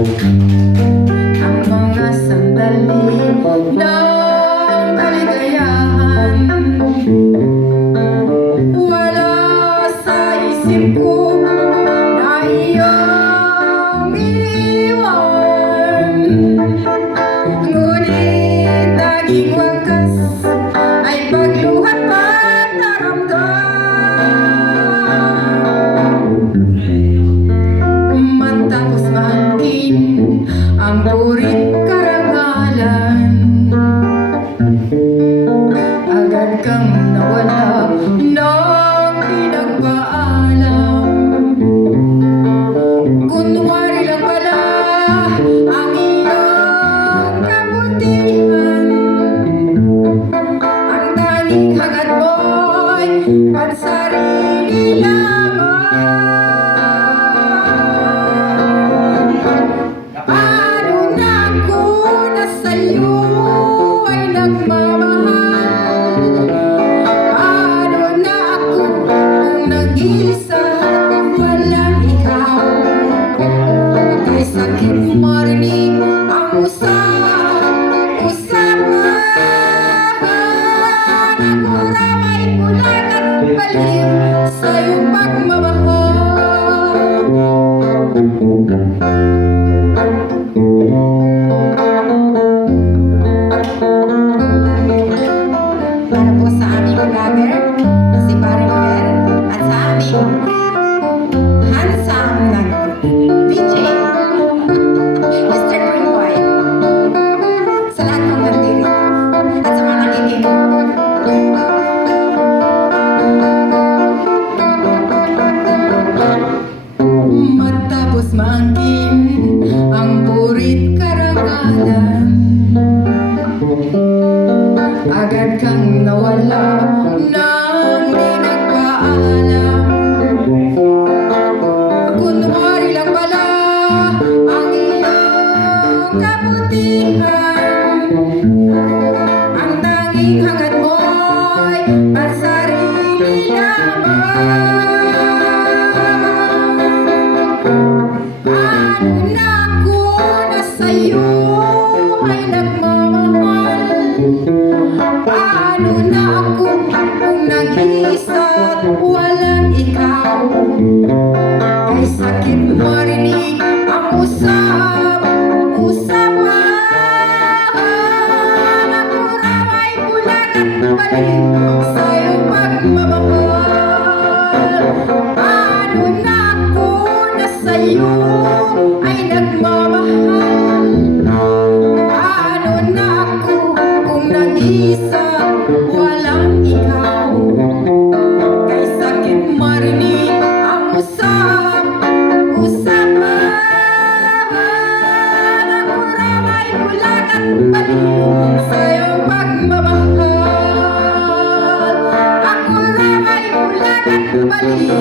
ang mga sandali ng kaligayahan. Wala sa isip ko na iyong iwan, ngunit naging wakas ay pagluhat at naramdam. Matapos maangkin ang purit karangalan, agad kang nawala ng pinagpaalam. Kunwari lang pala ang iyong kabutihan, ang tanging hangad mo'y pansarili lamang. Paano na kung na sa'yo ay nagmamahal? Paano na ako kung nag-isa walang ikaw? Kay sakit marinig ang usapan. Ako raw ay bulag at baliw sa iyong pagmamahal. Para po sa aming vlogger na si Marifer at sa aming handsome na DJ Mr. Greenboy, sa lahat ng nandiri at sa mga nakikinig. Matapos maangkin ang purit karangalan, agad kang nawala nang di nagpaalam. Kunwari lang pala ang iyong kabutihan, ang tanging hangad mo'y pansarili lamang. Paano na kung na sa'yo ay nagmamahal? Paano na ako kung nag-iisa at walang ikaw? Kay sakit marinig ang usapan. Ako raw ay bulag at baliw sa iyong pagmamahal. Paano na kung na sa'yo ay nagmamahal? Paano na ako kung nag-iisa walang ikaw? Kay sakit marinig ang usapan. Ako raw ay bulag at baliw sa iyong pagmamahal. Ako raw ay bulag at baliw